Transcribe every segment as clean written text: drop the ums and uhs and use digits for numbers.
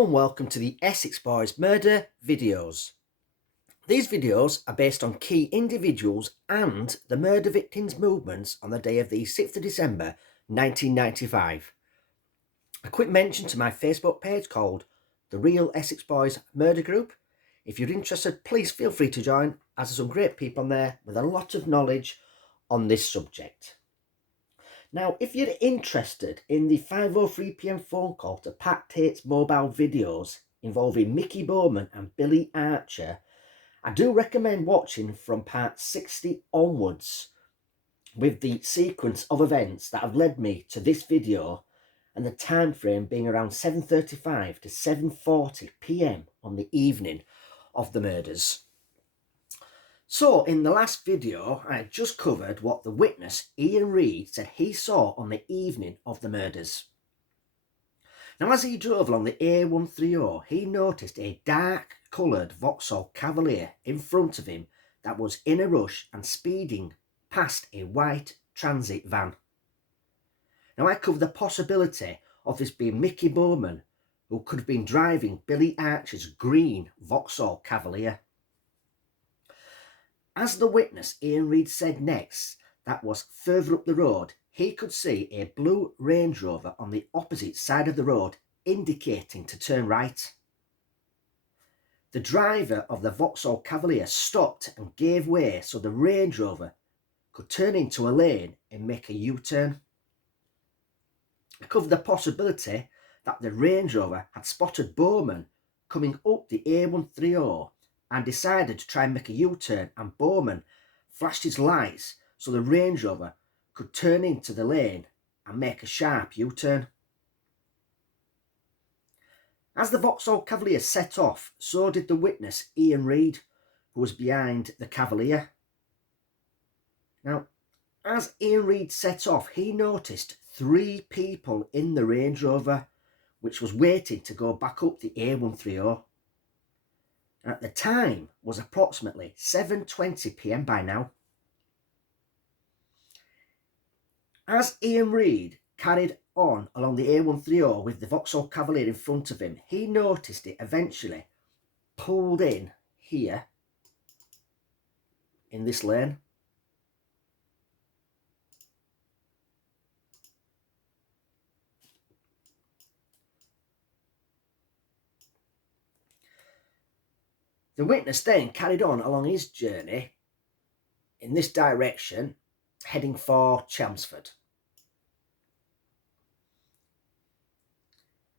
Hello and welcome to the Essex Boys Murder videos. These videos are based on key individuals and the murder victims' movements on the day of the 6th of December 1995. A quick mention to my Facebook page called The Real Essex Boys Murder Group. If you're interested, please feel free to join, as there's some great people on there with a lot of knowledge on this subject. Now, if you're interested in the 5:03 p.m. phone call to Pat Tates mobile videos involving Mickey Bowman and Billy Archer, I do recommend watching from part 60 onwards, with the sequence of events that have led me to this video and the time frame being around 7:35 to 7:40 p.m. on the evening of the murders. So in the last video, I had just covered what the witness, Ian Reid, said he saw on the evening of the murders. Now, as he drove along the A130, he noticed a dark coloured Vauxhall Cavalier in front of him that was in a rush and speeding past a white transit van. Now, I covered the possibility of this being Mickey Bowman, who could have been driving Billy Archer's green Vauxhall Cavalier. As the witness, Ian Reid, said next, that was further up the road, he could see a blue Range Rover on the opposite side of the road, indicating to turn right. The driver of the Vauxhall Cavalier stopped and gave way so the Range Rover could turn into a lane and make a U-turn. I covered the possibility that the Range Rover had spotted Bowman coming up the A130 and decided to try and make a U-turn, and Bowman flashed his lights so the Range Rover could turn into the lane and make a sharp U-turn. As the Vauxhall Cavalier set off, so did the witness, Ian Reid, who was behind the Cavalier. Now, as Ian Reid set off, he noticed 3 people in the Range Rover, which was waiting to go back up the A130. At the time was approximately 7:20 p.m. by now. As Ian Reid carried on along the A130 with the Vauxhall Cavalier in front of him, he noticed it eventually pulled in here in this lane. The witness then carried on along his journey in this direction, heading for Chelmsford.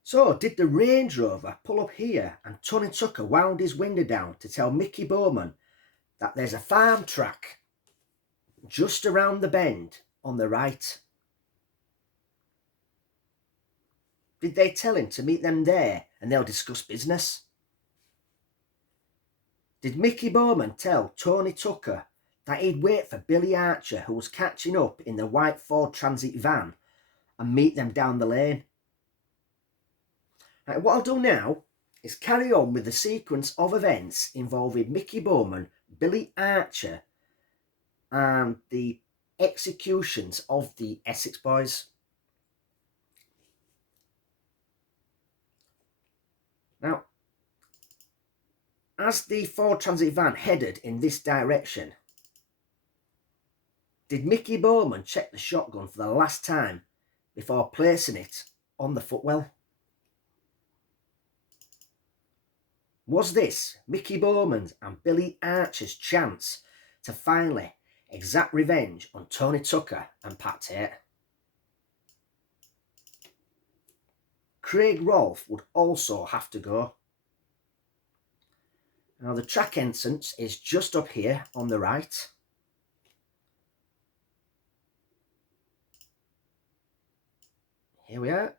So, did the Range Rover pull up here and Tony Tucker wound his window down to tell Mickey Bowman that there's a farm track just around the bend on the right? Did they tell him to meet them there and they'll discuss business? Did Mickey Bowman tell Tony Tucker that he'd wait for Billy Archer, who was catching up in the white Ford Transit van, and meet them down the lane? Right, what I'll do now is carry on with the sequence of events involving Mickey Bowman, Billy Archer, and the executions of the Essex Boys. Now, as the Ford Transit van headed in this direction, did Mickey Bowman check the shotgun for the last time before placing it on the footwell? Was this Mickey Bowman's and Billy Archer's chance to finally exact revenge on Tony Tucker and Pat Tates? Craig Rolfe would also have to go. Now, the track entrance is just up here on the right. Here we are.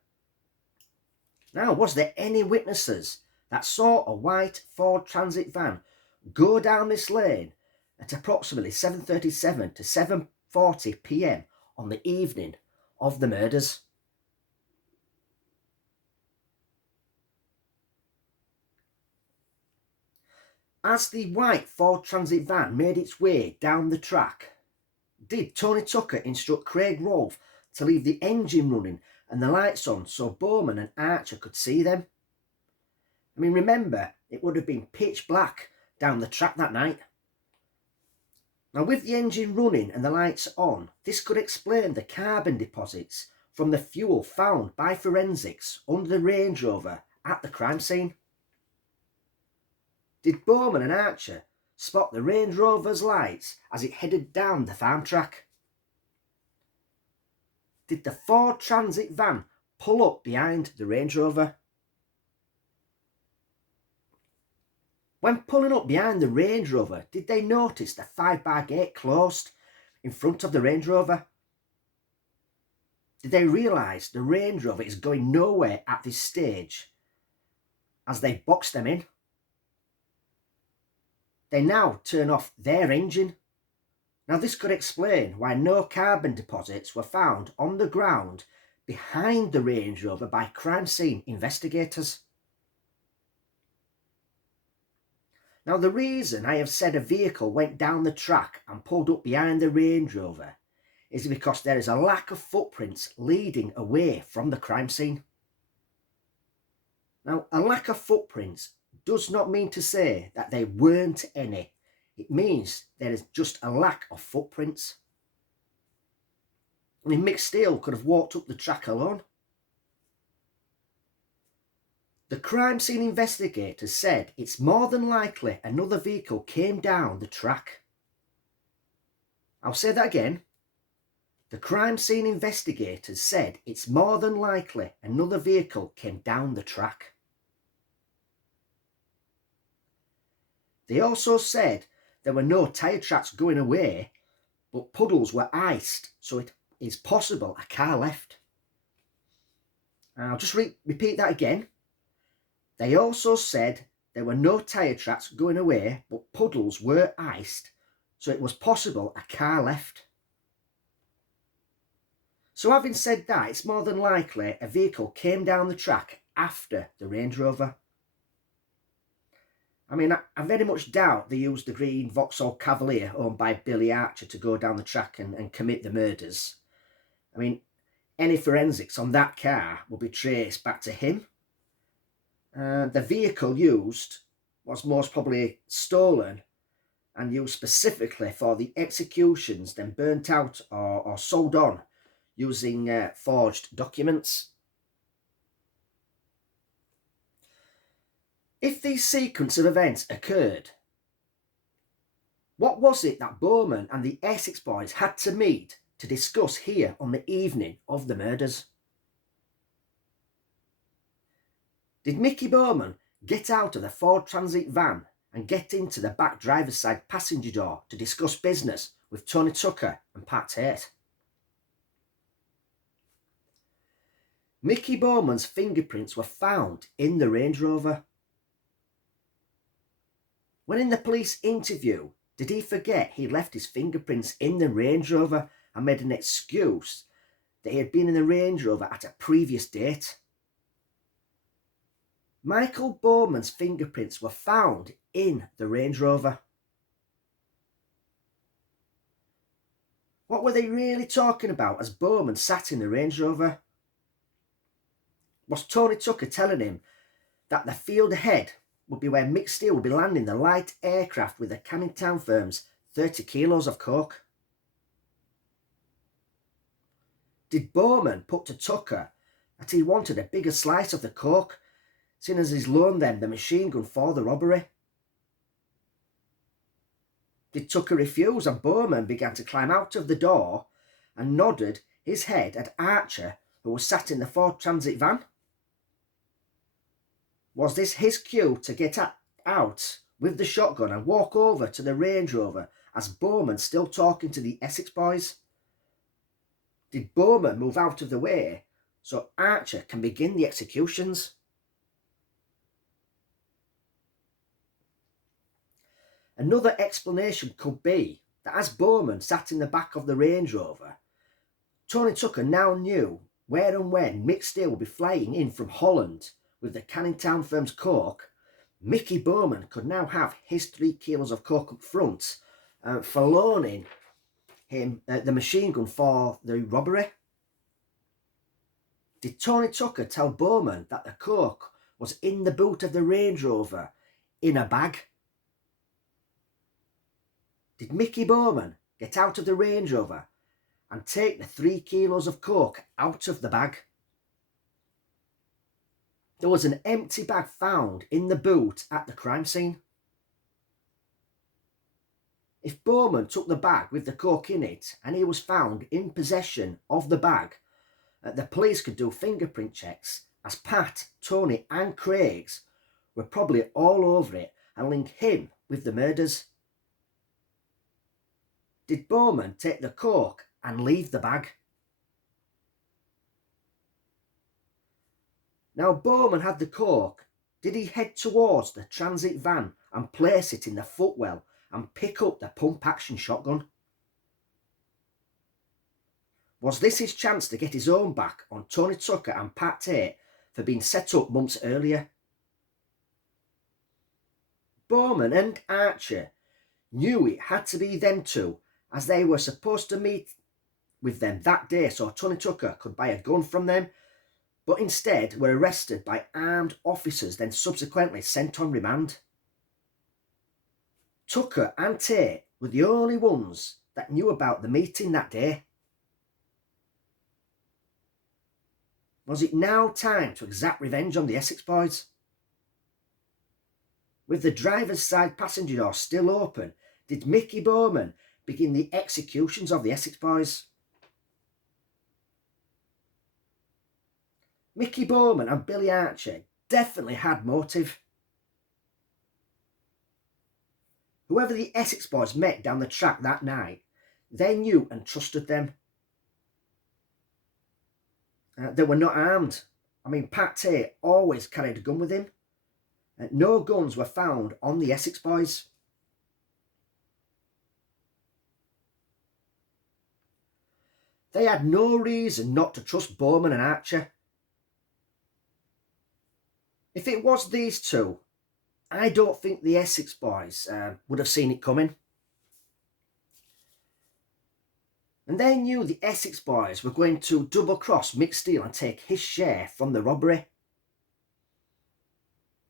Now, was there any witnesses that saw a white Ford Transit van go down this lane at approximately 7:37 to 7:40 p.m. on the evening of the murders? As the white Ford Transit van made its way down the track, did Tony Tucker instruct Craig Rolfe to leave the engine running and the lights on so Bowman and Archer could see them? I mean, remember, it would have been pitch black down the track that night. Now, with the engine running and the lights on, this could explain the carbon deposits from the fuel found by forensics under the Range Rover at the crime scene. Did Bowman and Archer spot the Range Rover's lights as it headed down the farm track? Did the Ford Transit van pull up behind the Range Rover? When pulling up behind the Range Rover, did they notice the 5-bar gate closed in front of the Range Rover? Did they realise the Range Rover is going nowhere at this stage as they box them in? They now turn off their engine. Now, this could explain why no carbon deposits were found on the ground behind the Range Rover by crime scene investigators. Now, the reason I have said a vehicle went down the track and pulled up behind the Range Rover is because there is a lack of footprints leading away from the crime scene. Now, a lack of footprints does not mean to say that there weren't any. It means there is just a lack of footprints. I mean, Mick Steele could have walked up the track alone. The crime scene investigators said it's more than likely another vehicle came down the track. I'll say that again. The crime scene investigators said it's more than likely another vehicle came down the track. They also said there were no tyre tracks going away, but puddles were iced, so it is possible a car left. I'll just repeat that again. They also said there were no tyre tracks going away, but puddles were iced, so it was possible a car left. So having said that, it's more than likely a vehicle came down the track after the Range Rover. I mean, I very much doubt they used the green Vauxhall Cavalier owned by Billy Archer to go down the track and commit the murders. I mean, any forensics on that car will be traced back to him. The vehicle used was most probably stolen and used specifically for the executions, then burnt out or sold on using forged documents. If these sequence of events occurred, what was it that Bowman and the Essex Boys had to meet to discuss here on the evening of the murders? Did Mickey Bowman get out of the Ford Transit van and get into the back driver's side passenger door to discuss business with Tony Tucker and Pat Tates? Mickey Bowman's fingerprints were found in the Range Rover. When in the police interview, did he forget he left his fingerprints in the Range Rover and made an excuse that he had been in the Range Rover at a previous date? Michael Bowman's fingerprints were found in the Range Rover. What were they really talking about as Bowman sat in the Range Rover? Was Tony Tucker telling him that the field ahead would be where Mick Steele would be landing the light aircraft with the Canning Town firm's 30 kilos of coke? Did Bowman put to Tucker that he wanted a bigger slice of the coke, seeing as he's loaned them the machine gun for the robbery? Did Tucker refuse and Bowman began to climb out of the door and nodded his head at Archer, who was sat in the Ford Transit van? Was this his cue to get out with the shotgun and walk over to the Range Rover as Bowman still talking to the Essex Boys? Did Bowman move out of the way so Archer can begin the executions? Another explanation could be that as Bowman sat in the back of the Range Rover, Tony Tucker now knew where and when Mick Steele would be flying in from Holland with the Canning Town firm's coke. Mickey Bowman could now have his 3 kilos of coke up front for loaning him the machine gun for the robbery. Did Tony Tucker tell Bowman that the coke was in the boot of the Range Rover in a bag? Did Mickey Bowman get out of the Range Rover and take the 3 kilos of coke out of the bag? There was an empty bag found in the boot at the crime scene. If Bowman took the bag with the coke in it and he was found in possession of the bag, the police could do fingerprint checks, as Pat, Tony and Craig's were probably all over it and link him with the murders. Did Bowman take the coke and leave the bag? Now, Bowman had the coke. Did he head towards the transit van and place it in the footwell and pick up the pump-action shotgun? Was this his chance to get his own back on Tony Tucker and Pat Tates for being set up months earlier? Bowman and Archer knew it had to be them two, as they were supposed to meet with them that day so Tony Tucker could buy a gun from them, but instead were arrested by armed officers, then subsequently sent on remand. Tucker and Tate were the only ones that knew about the meeting that day. Was it now time to exact revenge on the Essex Boys? With the driver's side passenger door still open, did Mickey Bowman begin the executions of the Essex Boys? Mickey Bowman and Billy Archer definitely had motive. Whoever the Essex Boys met down the track that night, they knew and trusted them. They were not armed. I mean, Pat Tates always carried a gun with him. No guns were found on the Essex Boys. They had no reason not to trust Bowman and Archer. If it was these two, I don't think the Essex Boys would have seen it coming. And they knew the Essex Boys were going to double-cross Mick Steele and take his share from the robbery.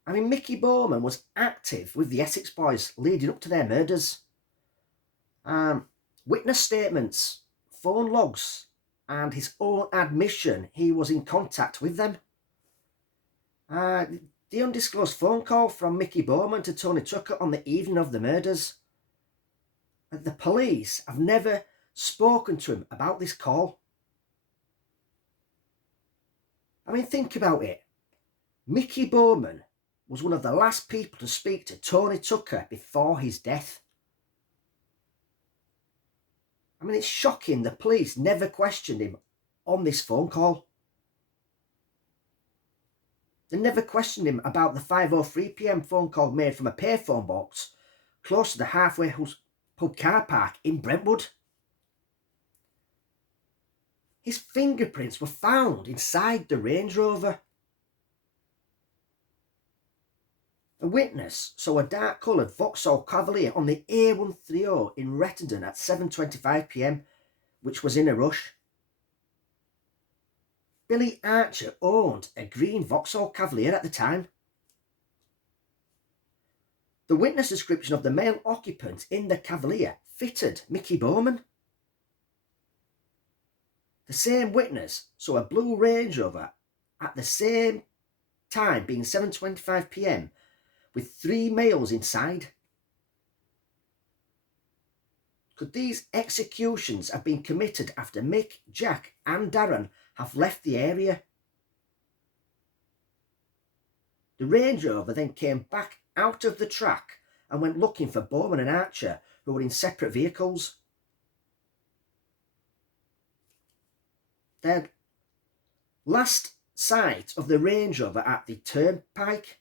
I mean, Mickey Bowman was active with the Essex Boys leading up to their murders. Witness statements, phone logs, and his own admission he was in contact with them. The undisclosed phone call from Mickey Bowman to Tony Tucker on the evening of the murders. The police have never spoken to him about this call. I mean, think about it. Mickey Bowman was one of the last people to speak to Tony Tucker before his death. I mean, it's shocking the police never questioned him on this phone call. They never questioned him about the 5:03 p.m. phone call made from a payphone box close to the Halfway House pub car park in Brentwood. His fingerprints were found inside the Range Rover. A witness saw a dark-coloured Vauxhall Cavalier on the A130 in Rettendon at 7:25 p.m, which was in a rush. Billy Archer owned a green Vauxhall Cavalier at the time. The witness description of the male occupant in the Cavalier fitted Mickey Bowman. The same witness saw a blue Range Rover at the same time, being 7:25 p.m, with 3 males inside. Could these executions have been committed after Mick, Jack and Darren have left the area? The Range Rover then came back out of the track and went looking for Bowman and Archer, who were in separate vehicles. Their last sight of the Range Rover at the turnpike,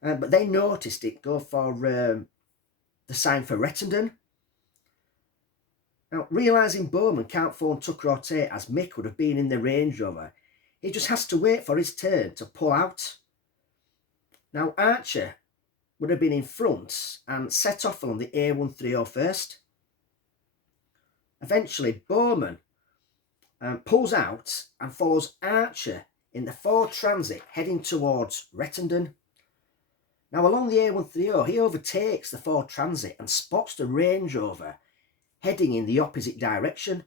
but they noticed it go for the sign for Rettendon. Now, realising Bowman can't phone Tucker or Tate as Mick would have been in the Range Rover, he just has to wait for his turn to pull out. Now, Archer would have been in front and set off along the A130 first. Eventually, Bowman pulls out and follows Archer in the Ford Transit heading towards Rettendon. Now along the A130 he overtakes the Ford Transit and spots the Range Rover heading in the opposite direction.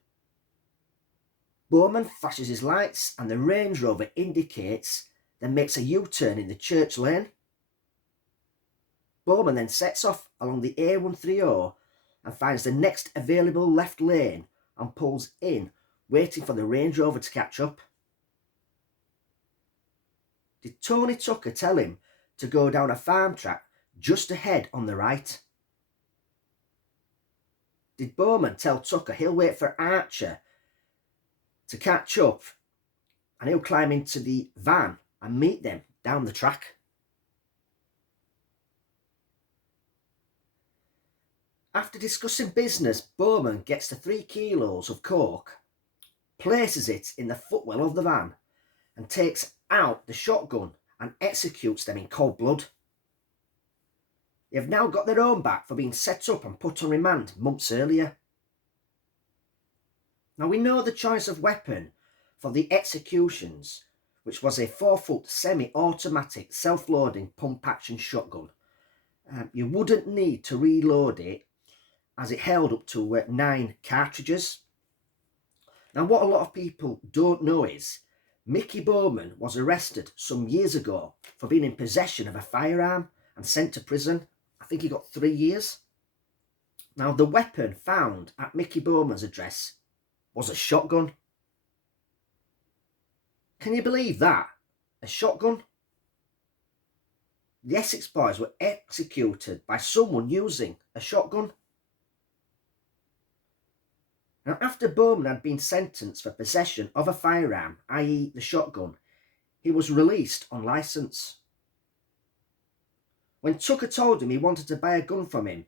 Bowman flashes his lights and the Range Rover indicates, then makes a U-turn in the church lane. Bowman then sets off along the A130 and finds the next available left lane and pulls in, waiting for the Range Rover to catch up. Did Tony Tucker tell him to go down a farm track just ahead on the right? Did Bowman tell Tucker he'll wait for Archer to catch up and he'll climb into the van and meet them down the track? After discussing business, Bowman gets the 3 kilos of coke, places it in the footwell of the van and takes out the shotgun and executes them in cold blood. They have now got their own back for being set up and put on remand months earlier. Now we know the choice of weapon for the executions, which was a 4-foot semi-automatic self-loading pump-action shotgun. You wouldn't need to reload it as it held up to 9 cartridges. Now what a lot of people don't know is Mickey Bowman was arrested some years ago for being in possession of a firearm and sent to prison. I think he got 3 years. Now the weapon found at Mickey Bowman's address was a shotgun. Can you believe that? A shotgun? The Essex Boys were executed by someone using a shotgun. Now, after Bowman had been sentenced for possession of a firearm, i.e. the shotgun, he was released on licence. When Tucker told him he wanted to buy a gun from him,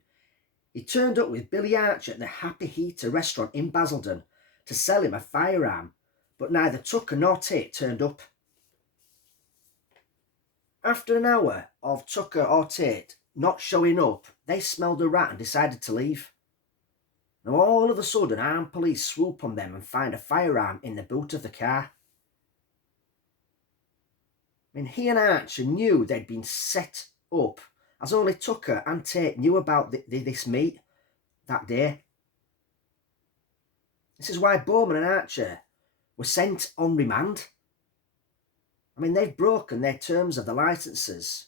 he turned up with Billy Archer at the Happy Heater restaurant in Basildon to sell him a firearm, but neither Tucker nor Tate turned up. After an hour of Tucker or Tate not showing up, they smelled a rat and decided to leave. Now all of a sudden armed police swoop on them and find a firearm in the boot of the car. I mean, he and Archer knew they'd been set up, as only Tucker and Tate knew about this meet that day. This is why Bowman and Archer were sent on remand. I mean, they've broken their terms of the licences,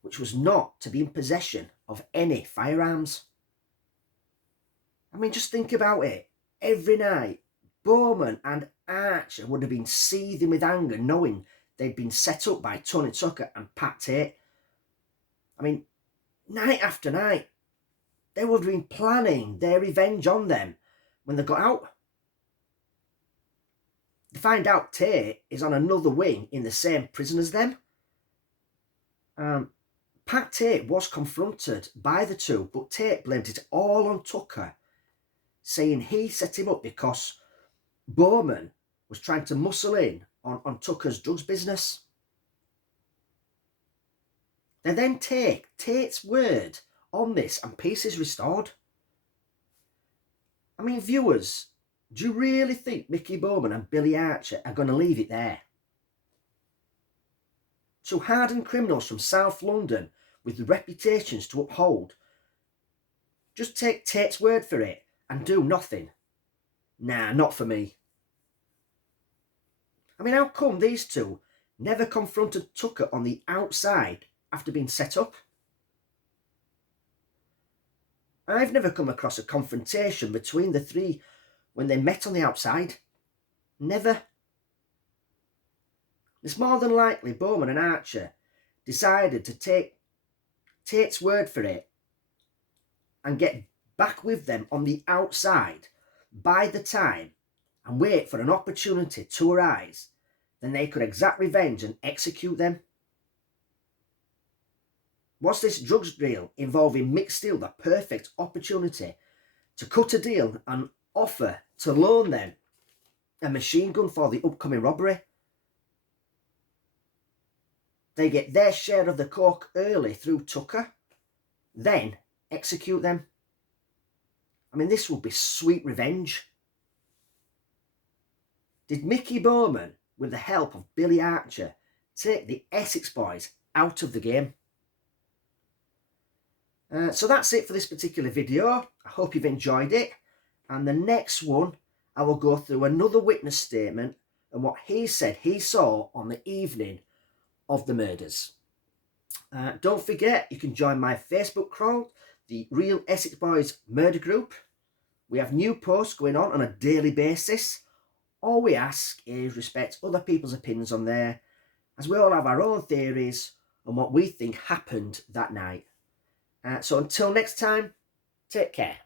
which was not to be in possession of any firearms. I mean, just think about it. Every night, Bowman and Archer would have been seething with anger knowing they'd been set up by Tony Tucker and Pat Tates. I mean, night after night, they would have been planning their revenge on them when they got out. They find out Tate is on another wing in the same prison as them. Pat Tates was confronted by the two, but Tate blamed it all on Tucker, saying he set him up because Bowman was trying to muscle in on Tucker's drugs business. They then take Tate's word on this and peace is restored. I mean, viewers, do you really think Mickey Bowman and Billy Archer are going to leave it there? Two hardened criminals from South London with reputations to uphold just take Tate's word for it and do nothing? Nah, not for me. I mean, how come these two never confronted Tucker on the outside after being set up? I've never come across a confrontation between the three when they met on the outside. Never. It's more than likely Bowman and Archer decided to take Tate's word for it and get back with them on the outside by the time and wait for an opportunity to arise, then they could exact revenge and execute them. Was this drugs deal involving Mick Steele the perfect opportunity to cut a deal and offer to loan them a machine gun for the upcoming robbery? They get their share of the coke early through Tucker, then execute them. I mean, this would be sweet revenge. Did Mickey Bowman with the help of Billy Archer, take the Essex Boys out of the game. So that's it for this particular video. I hope you've enjoyed it. And the next one, I will go through another witness statement and what he said he saw on the evening of the murders. Don't forget, you can join my Facebook crowd, the Real Essex Boys Murder Group. We have new posts going on a daily basis. All we ask is respect other people's opinions on there, as we all have our own theories on what we think happened that night. So until next time, take care.